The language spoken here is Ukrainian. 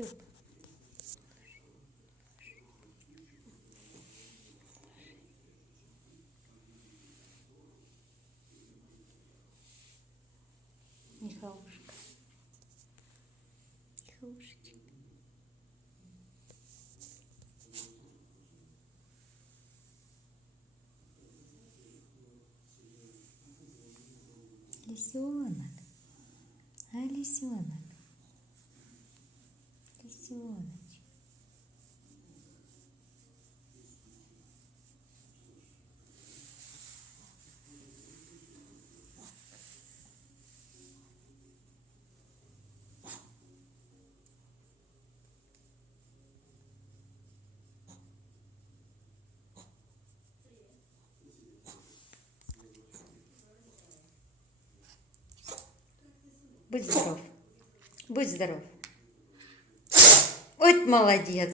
Люб. Михалушка. Михалушечка. Лисенок. А лисенок. Лисеночек. Будь здоров. Будь здоров. Ой, молодец.